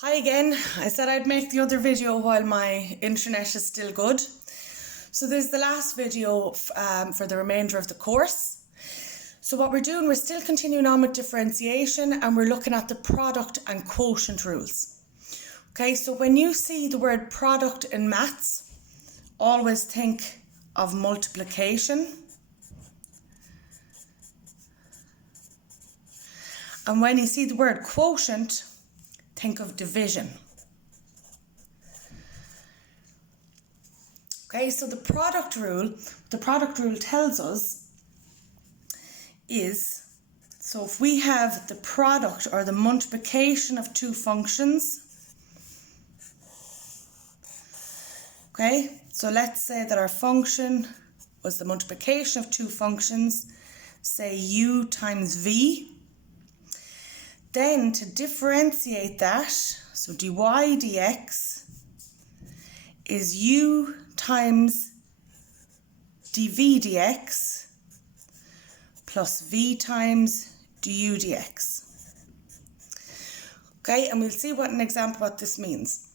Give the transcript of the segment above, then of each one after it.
Hi again. I said I'd make the other video while my internet is still good. So this is the last video for the remainder of the course. So what we're doing, we're still continuing on with differentiation and we're looking at the product and quotient rules. Okay, so when you see the word product in maths, always think of multiplication. And when you see the word quotient, think of division. Okay, so the product rule tells us is, so if we have the product or the multiplication of two functions, okay, so let's say that our function was the multiplication of two functions, say u times v. Then to differentiate that, so dy dx is u times dv dx plus v times du dx. Okay, and we'll see what this means.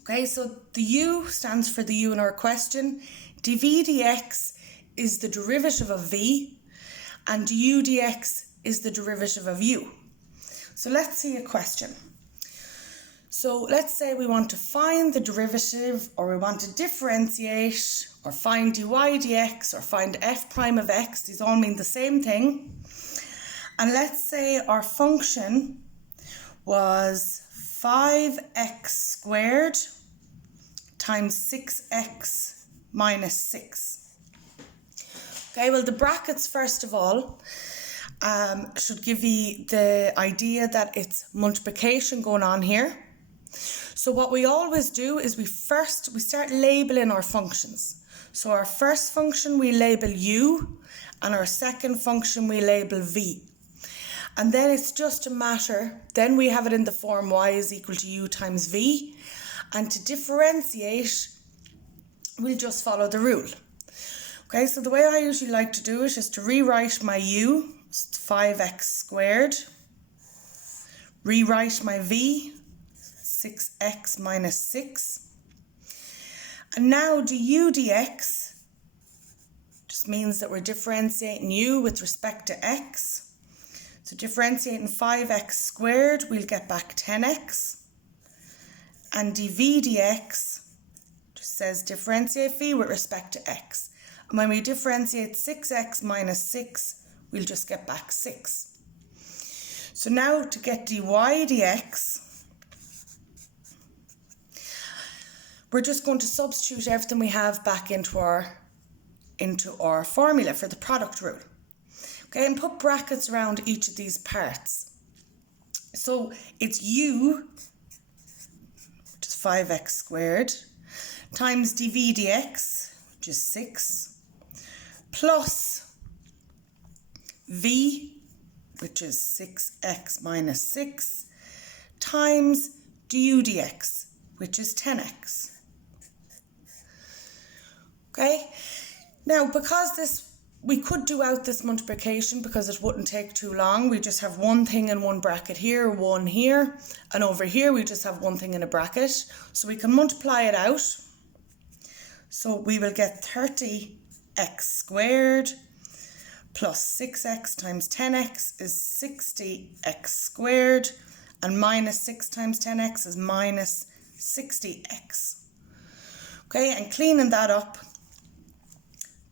Okay, so the u stands for the u in our question. dv dx is the derivative of v, and du dx is the derivative of u. So let's see a question. So let's say we want to find the derivative, or we want to differentiate, or find dy dx, or find f prime of x. These all mean the same thing. And let's say our function was 5x squared times 6x minus 6. Okay, well the brackets first of all should give you the idea that it's multiplication going on here. So what we always do is we start labeling our functions. So our first function we label u, and our second function we label v. And then it's just a matter, then we have it in the form y is equal to u times v. And to differentiate, we'll just follow the rule. Okay, so the way I usually like to do it is to rewrite my u, 5x squared, rewrite my v, 6x minus 6, and now du dx just means that we're differentiating u with respect to x. So differentiating 5x squared, we'll get back 10x, and dv dx just says differentiate v with respect to x, and when we differentiate 6x minus 6, we'll just get back 6. So now to get dy dx, we're just going to substitute everything we have back into our formula for the product rule. Okay, and put brackets around each of these parts. So it's u, which is 5x squared, times dv dx, which is 6, plus v, which is 6x minus 6, times du dx, which is 10x. Okay, now because we could do out this multiplication because it wouldn't take too long. We just have one thing in one bracket here, one here, and over here we just have one thing in a bracket. So we can multiply it out. So we will get 30x squared plus 6x times 10x is 60x squared, and minus 6 times 10x is minus 60x. Okay, and cleaning that up,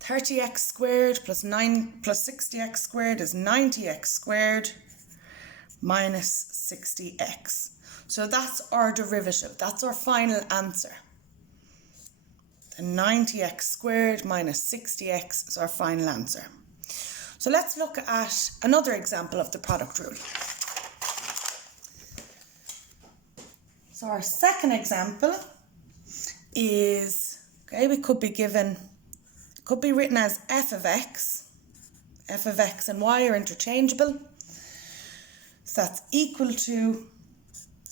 30x squared plus 60x squared is 90x squared minus 60x. So that's our derivative, that's our final answer. The 90x squared minus 60x is our final answer. So let's look at another example of the product rule. So our second example is, okay, we could be written as f of x and y are interchangeable. So that's equal to,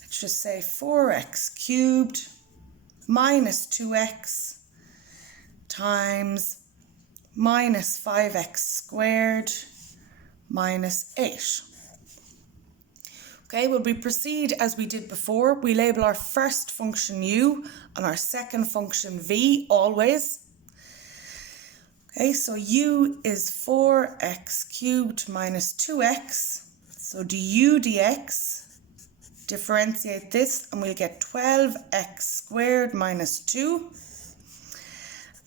let's just say 4x cubed minus 2x times minus 5x squared minus 8. Okay, well, we proceed as we did before. We label our first function u and our second function v always. Okay, so u is 4x cubed minus 2x. So du dx, differentiate this and we'll get 12x squared minus 2.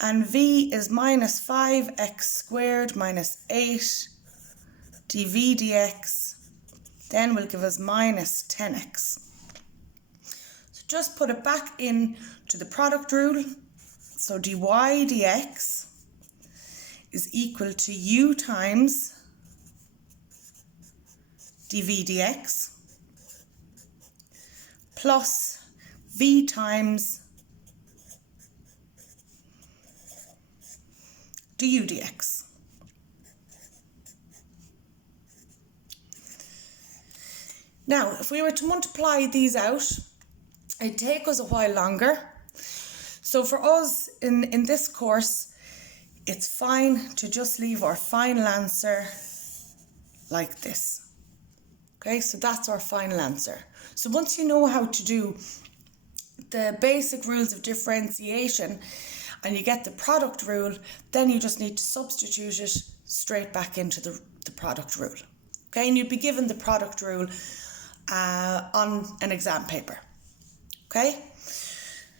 And v is minus 5x squared minus 8 dv dx. Then will give us minus 10x. So just put it back in to the product rule. So dy dx is equal to u times dv dx plus v times du dx. Now, if we were to multiply these out, it'd take us a while longer. So for us in this course, it's fine to just leave our final answer like this. Okay, so that's our final answer. So once you know how to do the basic rules of differentiation and you get the product rule, then you just need to substitute it straight back into the product rule. Okay, and you'd be given the product rule on an exam paper. Okay,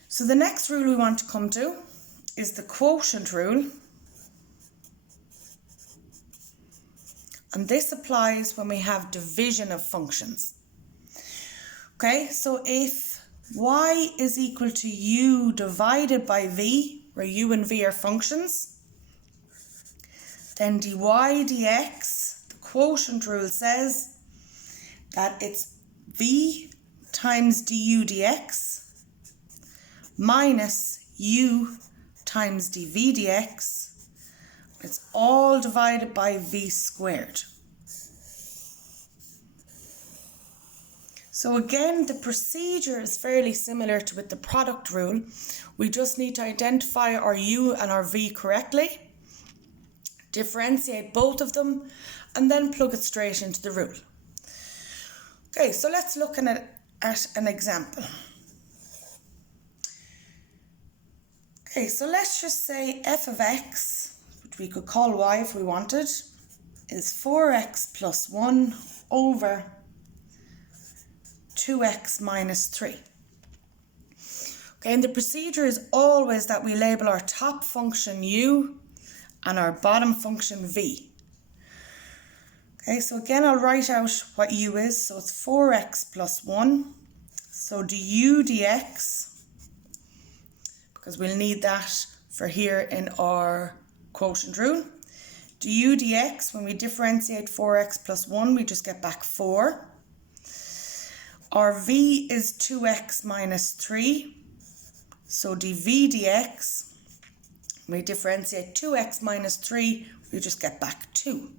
so the next rule we want to come to is the quotient rule. And this applies when we have division of functions. Okay, so if y is equal to u divided by v, where u and v are functions, then dy dx, the quotient rule says that it's v times du dx minus u times dv dx. It's all divided by v squared. So again, the procedure is fairly similar to with the product rule. We just need to identify our u and our v correctly, differentiate both of them, and then plug it straight into the rule. Okay, so let's look at an example. Okay, so let's just say f of x, which we could call y if we wanted, is 4x plus 1 over 2x minus 3. Okay, and the procedure is always that we label our top function u and our bottom function v. Okay, so again I'll write out what u is. So it's 4x plus 1. So du dx, because we'll need that for here in our quotient rule. Du dx, when we differentiate 4x plus 1, we just get back 4. Our v is 2x minus 3. So dv dx, when we differentiate 2x minus 3, we just get back 2.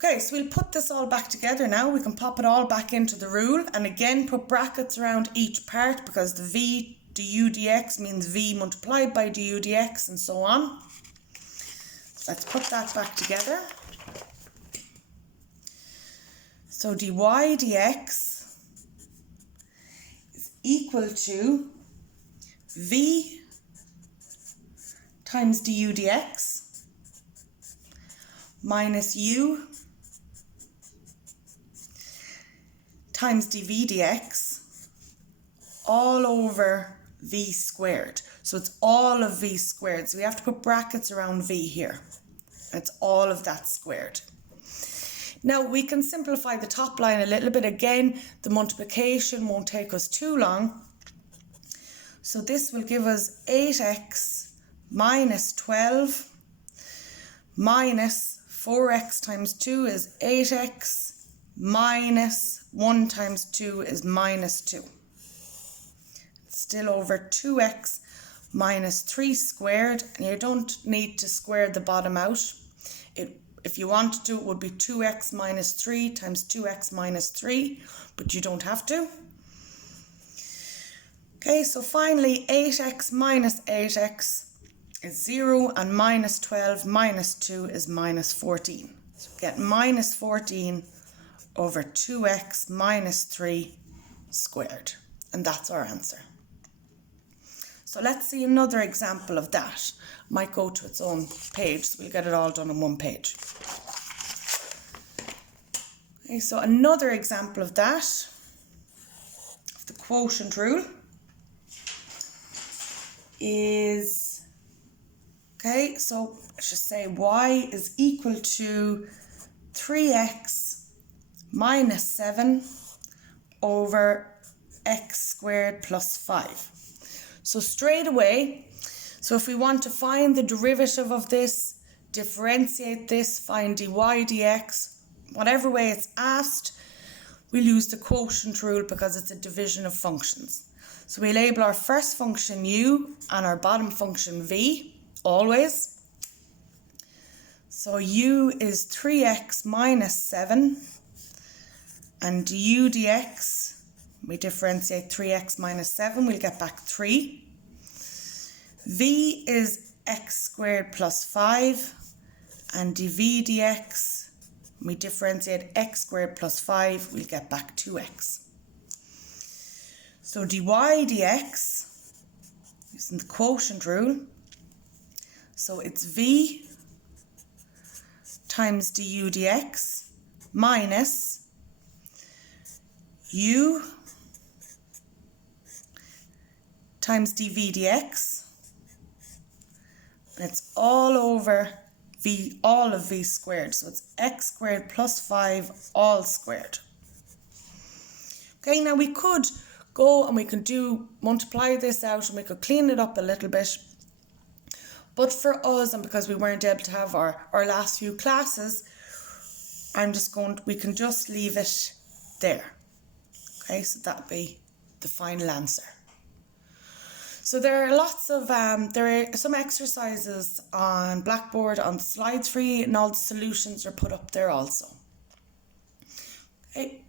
Okay, so we'll put this all back together now. We can pop it all back into the rule and again put brackets around each part because the v du dx means v multiplied by du dx and so on. Let's put that back together. So dy dx is equal to v times du dx minus u times dv dx all over v squared. So it's all of v squared. So we have to put brackets around v here. It's all of that squared. Now we can simplify the top line a little bit. Again, the multiplication won't take us too long. So this will give us 8x minus 12 minus 4x times 2 is 8x minus 1 times 2 is minus 2. Still over 2x minus 3 squared, and you don't need to square the bottom out. If you want to do it, would be 2x minus 3 times 2x minus 3, but you don't have to. Okay, so finally 8x minus 8x is 0, and minus 12 minus 2 is minus 14. So we get minus 14 over 2x minus 3 squared. And that's our answer. So let's see another example of that. Might go to its own page, so we'll get it all done on one page. Okay, so another example of that, of the quotient rule, is, okay, so let's just say y is equal to 3x minus 7 over x squared plus 5. So straight away, so if we want to find the derivative of this, differentiate this, find dy dx, whatever way it's asked, we'll use the quotient rule because it's a division of functions. So we label our first function u and our bottom function v, always. So u is 3x minus 7, and du dx, we differentiate 3x minus 7, we'll get back 3. V is x squared plus 5, and dv dx, we differentiate x squared plus 5, we'll get back 2x. So dy dx, using the quotient rule, so it's v times du dx minus u times dv dx, and it's all over v, all of v squared, so it's x squared plus 5 all squared. Okay, now we could go and we could multiply this out and we could clean it up a little bit, but for us, and because we weren't able to have our last few classes, we can just leave it there. Okay, so that'll be the final answer. So there are lots of, there are some exercises on Blackboard on the slides for you, and all the solutions are put up there also. Okay.